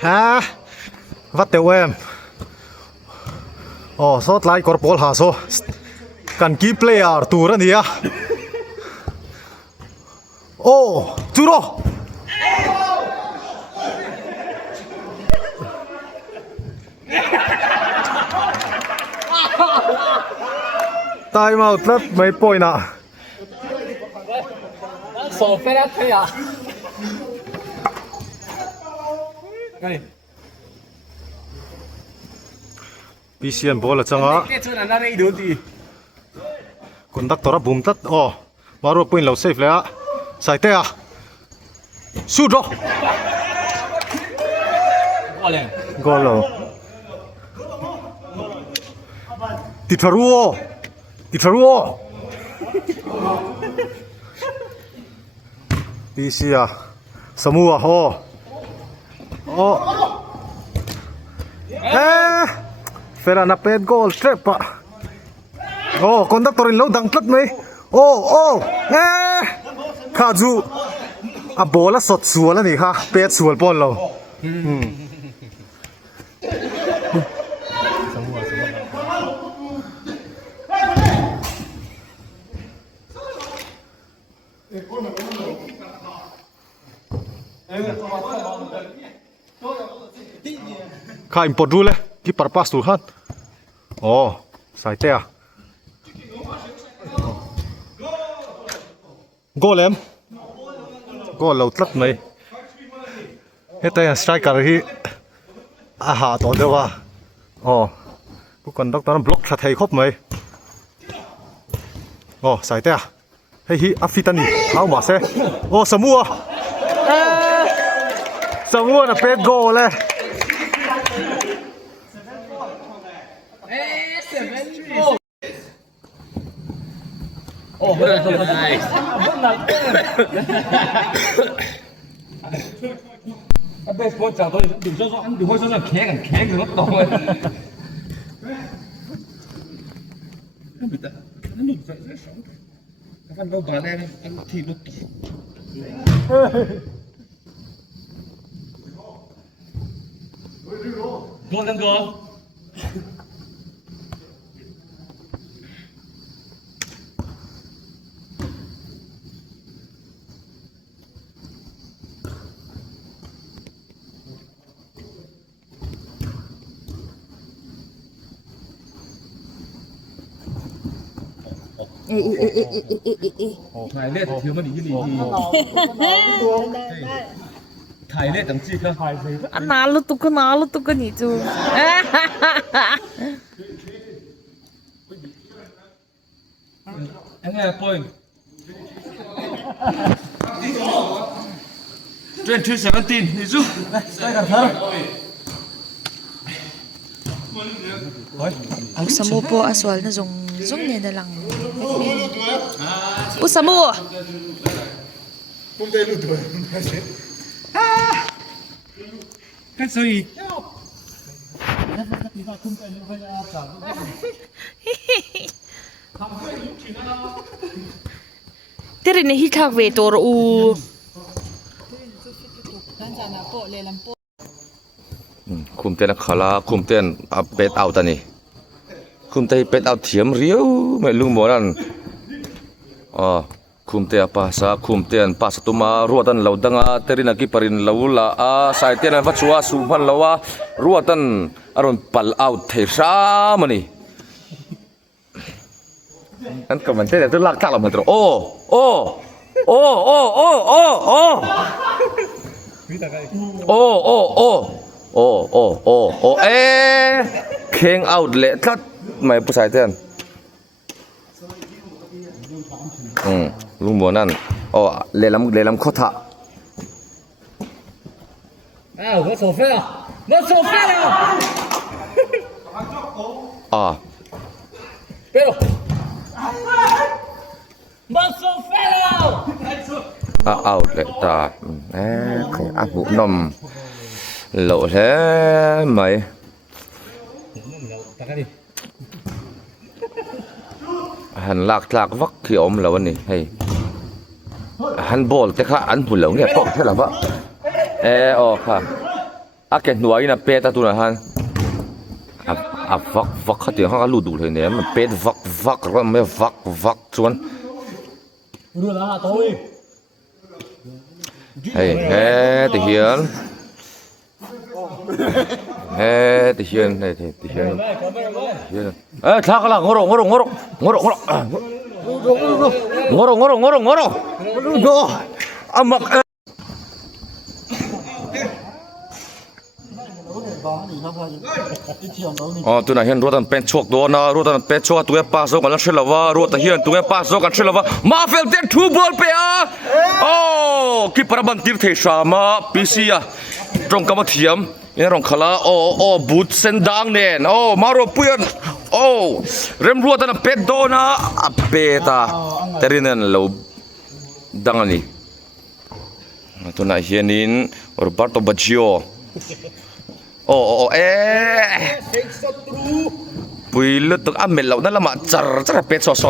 ha vắt tiêu em sót lại corpol hà số cần key player tu ra nia chú đó time out left mấy point à sổ phê đắt thế à PCN ball là chăng á conductor boom tat maro point low safe le sai te shoot ro goal titharuo PC Samua Fera na ped goal trap conductor in low dang tlat mai Kaju a bola sot sual ani ha ped sual pon lo khai import rule ki purpose tu khan sai te goal em goal lo tlat mai heta striker hi ha to dewa ku conductor block tha thei khop mai sai te hei hi afitani how ma se Samua na pet goal le nice. Baseball chào tôi đừng cho anh đừng cho khé nó to rồi. Anh đâu bà lên anh thì nó Go lên go. Thải lệ thiếu mà đi cái gì thải lệ chẳng chi cơ 나로 또 그 니주 anh nghe point 2017 đi giúp đây là thơ Samu po aswal na zong niya na lang Samu cái gì Tiri na hitak ve tor u khum tên khala khum tên pet out tani khum tay pet out thiam riu mai lung moran khum te pa sa khum ten pa satuma ruatan laudanga terina ki parin laula sai ten va chua su phan lawa ruatan aron pal out the sa mani an comment te tu lak tak la matro keng out le tat mai pu sai ten lung mo nan le lam kho tha có sổ phê pero mất sổ phê out le ta khai abu nom lộ thế mày hắn lạc vắc khi ôm là vấn đề hay hắn ball te kha an hul lo nge pok thế là vợ ค่ะแกหน่วยนะเป็ดตัวนั้นวักเขาเดี๋ยวเขาก็รู้ดูเลยเนี่ยมันเป็ดวักแล้วไม่วักส่วนเฮ้ติเฮียนติเฮียนทักละงอรอามักตัวนั้นเห็นรถตันเป็นชกโดนนะรถตันเป็นชกตัวป้าโซกันแล้วเชื่อว่ารถตันเห็นตัวป้าโซกันเชื่อว่ามาเฟลเต็นทูบอลไปกิปราบันติร์เทชามาปีเซียตรงกับมาเทียมเนี่ยรองขลาบูทเส้นดังเนี่ยมาโรเปียนเริ่มรถตันเป็ดโดนะเป็ดแต่เรื่องนั้นเราดังนี่ตัวนั้นเห็นนินโรเบร์โตบัจจิโอปุยลุตุกอเมลเรานั่นละมาจัดเป็ดซอส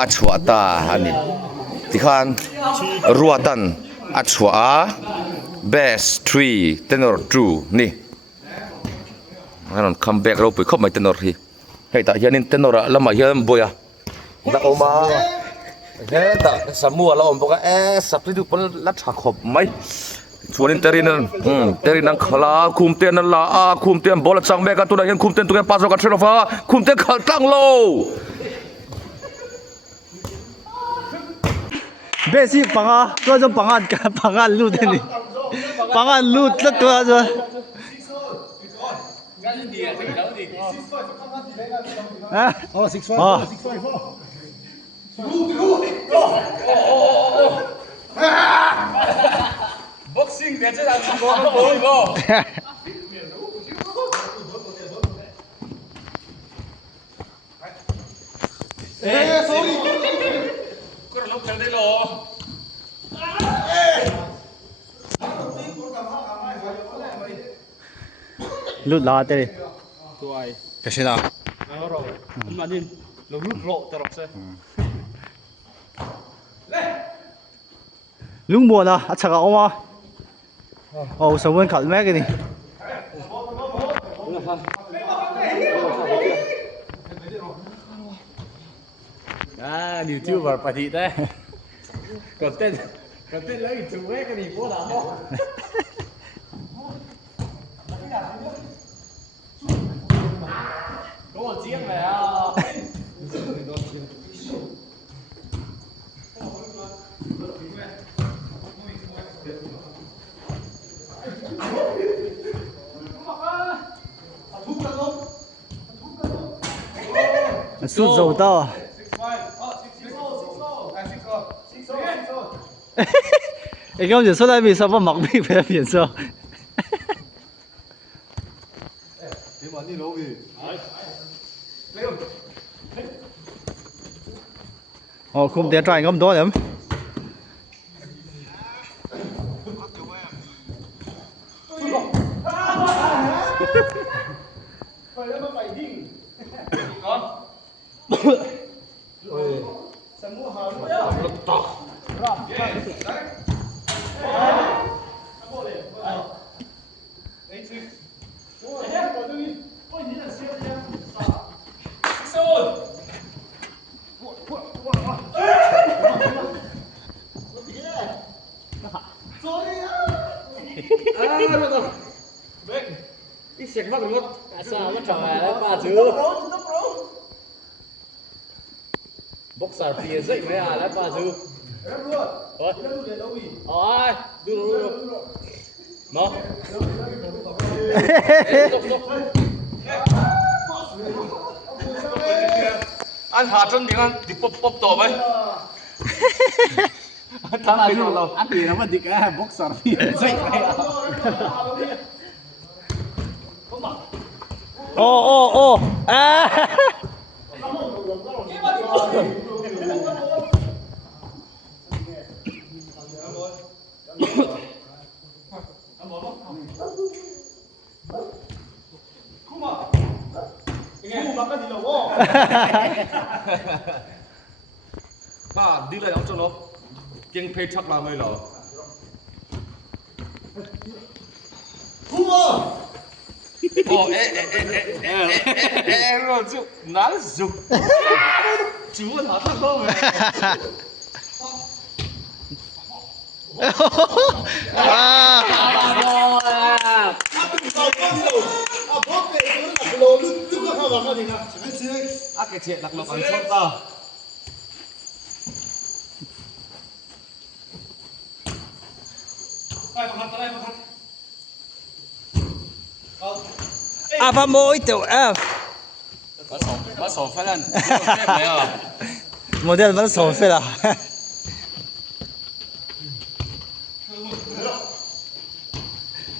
อัชวะตาอันนี้ที่ขันรัวตันอัชวะเบสทรีเทนอร์ทรูนี่นั่นคัมแบ็กเราไปเข้ามาเทนอร์ที่เฮ้ยแต่ยันนี่เทนอร์ละมายันบ่อยแต่ออกมาเฮ้ยแต่สมัวเราบอกว่าสับที่ดูเป็นลัดฉากขบไหมส่วนนี้เตรินังขลาคุมเตียนนั่นละคุมเตียนบอลจังแบกันตัวไหนยังคุมเตียนตัวแกปาสกัดเชลฟ้าคุมเตียนขัดตั้งโลเบสิปังอ่ะตัวจงปังอ่ะลูดนี่ปังอ่ะลูดแล้วตัวจะBoxing 别这样子说，不不。sorry。过来，落脚的咯。ลูดลาเตะ对。กระชิน่ะมันนี่เราลุกโลตลอดเลยลุงบัวนะอัชกะออกมาสมบูรณ์ขัดแม่กันนี่นิวทูบปฏิได้กดเต้นแล้วอีกจูเว้กันอีกพวกเราโอ้เจียงแล้วสุดโจต่อไอ้刚才说那边什么毛病没变色？คุมเตียนใจก็มัน多點。cái xiềng mắc luôn sao nó trở lại đấy bà chứ bốc xả phía dậy với đấy bà chứ thôi ôi đưa nó anh hạ chân tiếng anh thì pop tổ vậy thằng nào chứ anh thì nó vẫn thì cái bốc xả phía dậy với đi lại ông cho nó kiêng phê chắc là người lỡ Ồ, rồi chú, nó dục. Chú nó thật không? Cái chuyện đặc lộc ăn sốt tờ. Vamos, Bắt sổ phải lần. model vẫn sổ phê là.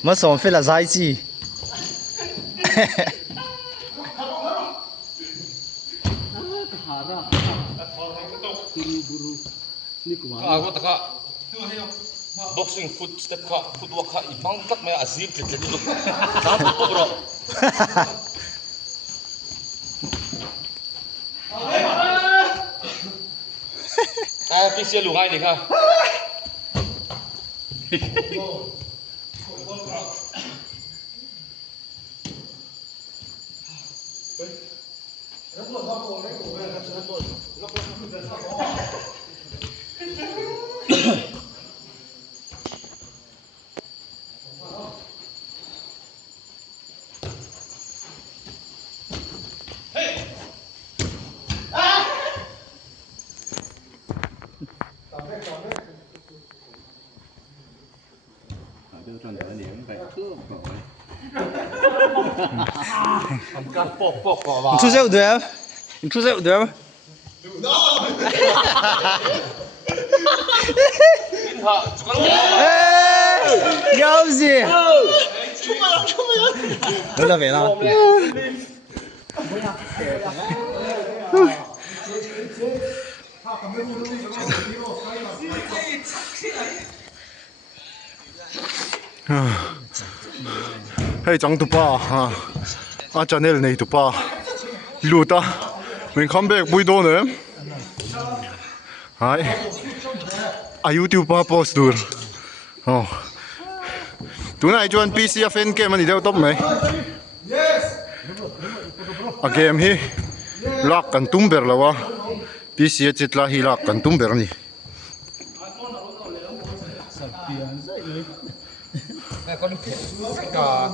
Mất sổ phê là dài chi. Aku tak boxing footstep footwork ibang tak may azim tlit dulu. Kamu apa bro? PC lungai ni kah? Chú rượu được không? Chú rượu được không? Nhau gì? Đúng là vậy nào? Hey, chẳng tụi ba ha, channel này tụi ba, lụt à, mình comeback buổi tối nữa, hay, YouTube ba post được, tụi này chọn PC fan game mình đi đâu top mấy, game hi, lock cần tumber là wa, PC chết là hi lock cần tumber ni. Này con thịt cả.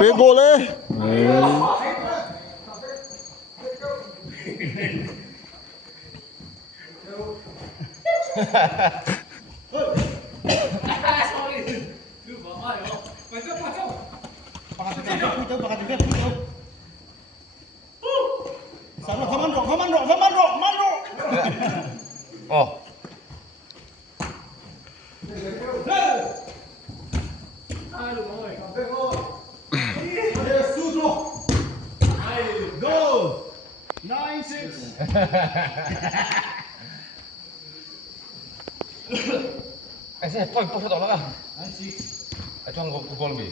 Bê gô lên. Ồ. Anh sẽ thôi tôi đó là. Anh cho con gì?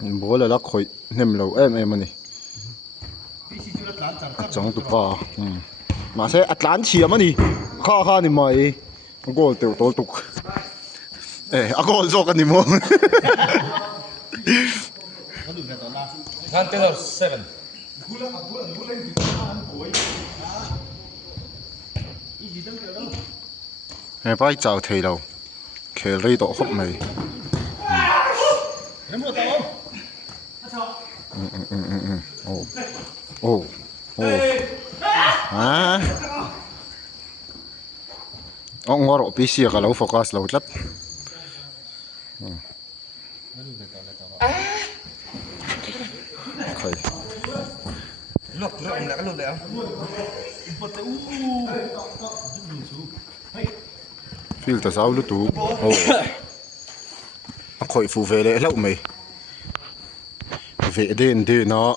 Bố là lắc khối nem lâu em này. Chẳng tụi ba, mà sẽ Atlantia mà nè, kha nè mày, goal tiêu tol tuk, goal zo cái nè mo. Tenor 7. Hey, phải chào thầy đâu, kể lấy đồ hộp mày. Ồ, ông ngồi ở PC cái lâu focus lâu lắm. Okay. Lột ông lại cái lột lại. Phil ta sao lu tu. Khoi fu về lệ lâu mày. Về đến đi nó.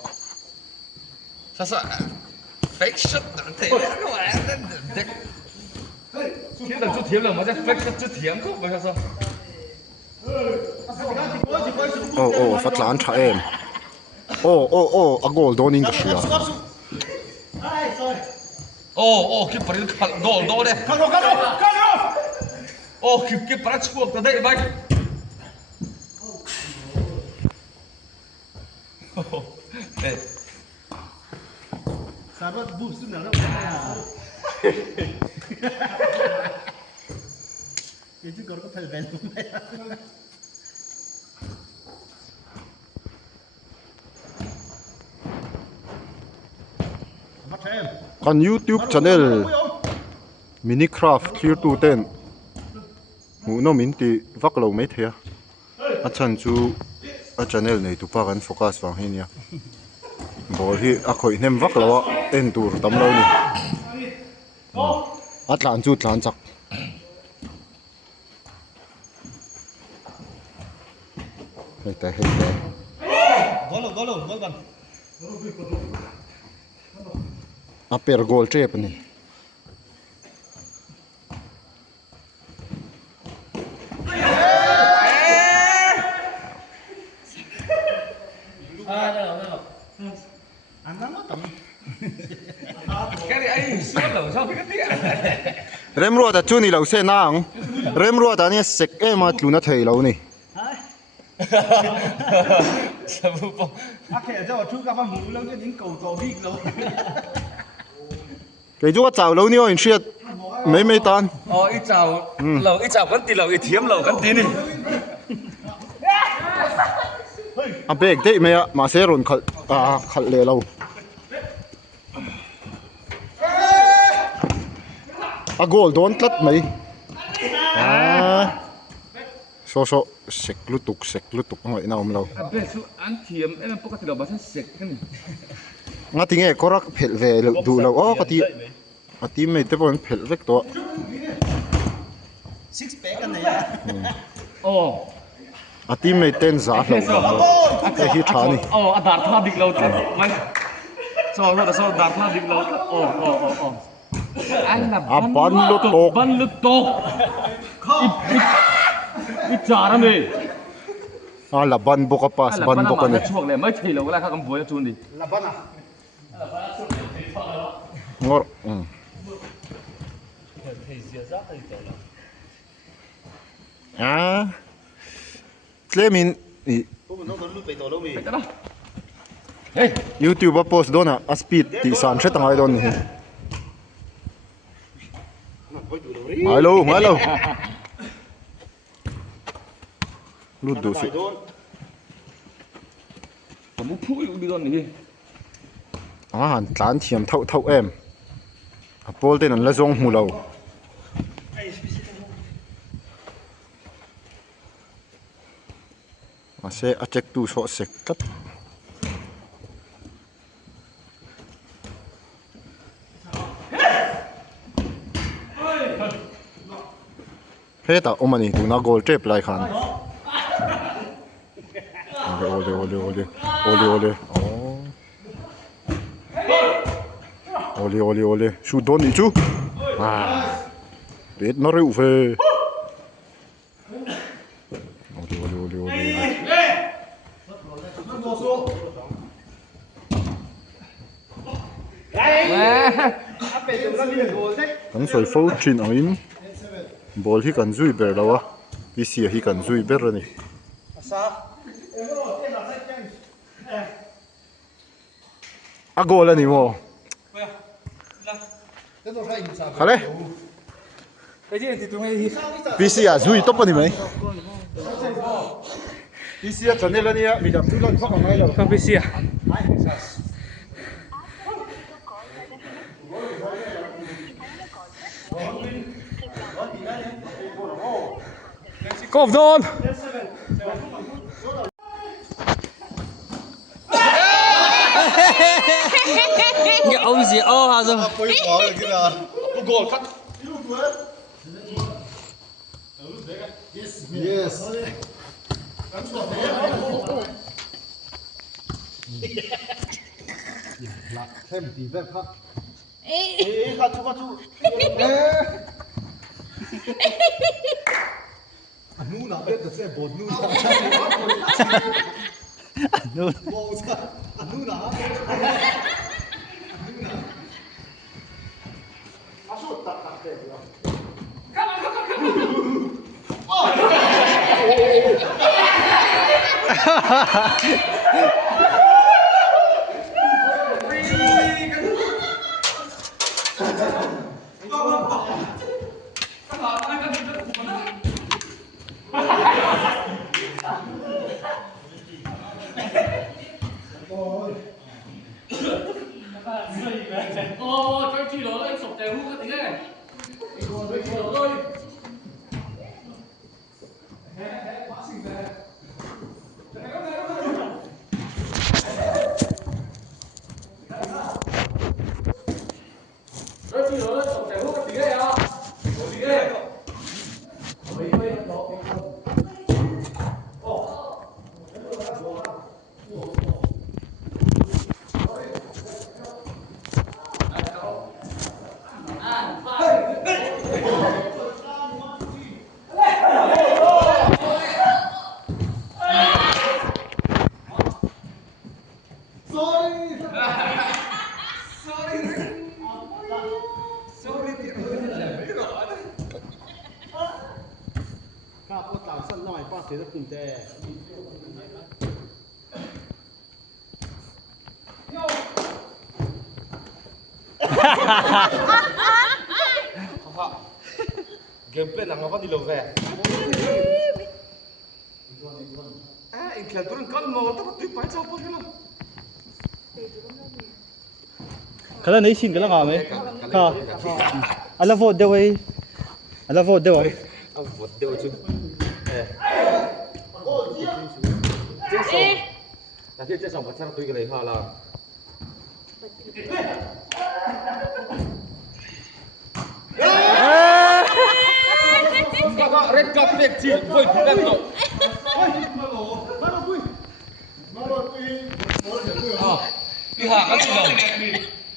Sao sao? Fake shot thế đấy các bạn. Thiếu lần chút thiếu lần mà sẽ fake shot chút thiếu không phải sao? Phát lán trả em. A goal don't in the shia. Keeper itu gol deh. Keeper chuộc tới đây vậy. Đây. Sahabat bu sudah lah. Itu kalau kau thay bel. Kan YouTube channel Minicraft Tier 2 ten. Mu no min ti vak lo mai thia. A chan chu a channel nei tu pa kan focus wang hi nia. Ball hi a khoi nem vak lo en tur tam lo ni. A tlan chu tlan chak. Hei ta. Gol ban. A per goal trep ni. Anh nó tầm. Cái này anh siêu đầu sao cái tiếc. Rem ruột ta chu ni lo se nang. Rem ruột ta ni sek e ma tluna thei lo ni. Kể cho chú các bạn mù lâu cho những cầu vịt rồi. Cái chú chào lâu nhiêu anh siết mấy tan. Ít chào cắn tì lầu ít thiếm lầu cắn tì đi. À bèn đấy mà sẽ rồi khát lệ lâu. À goal đón tắt mấy. So sek lu tuk ngồi nào lâu. Abe su an thiếm em bốc cái đầu bát sek cái này. Ngã tiếng nghe có rắc phèn về đủ lâu. Cái tí mấy tế bọn phèn vết đó. Six pack cái này à? À tí mấy tên giá lâu. Cái hít thả này. Đạt tha địch lâu thật. Mày. Sao đạt tha địch lâu. Anh là ban lướt tục. Ít trả ra mày. Là ban bốc pass, ban bốc này. Chuộc này mới thấy lâu lại các bùi chun đi. Là ban à? Ngor. Clemin YouTube post dona a speed ti san set ngai don hi. Hello. Lu do su. Kamu phui đi don này. Han tlan thiam thau em. A pol ten an la zong mu lo. A se a check tu so sek kat. Heta omani tu na goal trap lai khan. Ole. Ole. Shoot don đi chú. Biết nó rượu về. Ole. Kan soi phô chin ang in. Ball hi kan zui ber lawa. Pisia hi kan zui ber ni. A goal ani mo. Khale. Pisia zui top ani mai. Pisia channel ani mi dam tu lan phak ngai lo. Không biết gì à? Cộp rồi. Cái ông gì hả rồi? Foi igual aqui na. O gol, Yes. Là thêm tí phép khác. 에 가투 Nu nào biết được sẽ bột nu nào. Nu Bột sao? Nu nào? Cho chị đó lên sọc tèo hút cái tí này. Cho chị đó thôi. Cho chị đó lên sọc tèo hút cái tí này à. Tí này. Các cô tạo sân nói ba thế là cùng tè. Game plan là nó đi lâu về. À, anh kêu tôi con mò tao tuyệt phải sao không biết. cái là nấy xin cái là ngỏ mấy anh là vote đâu ấy anh là vote đâu ấy Ông vượt đều chứ. Là khi chết xong bắt sang tôi cái này hoa là. Các red card đẹp chỉ với thứ này rồi. Đi hạ các chị nào.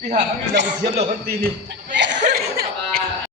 Đi hạ các chị nào chiếm được con tin đi.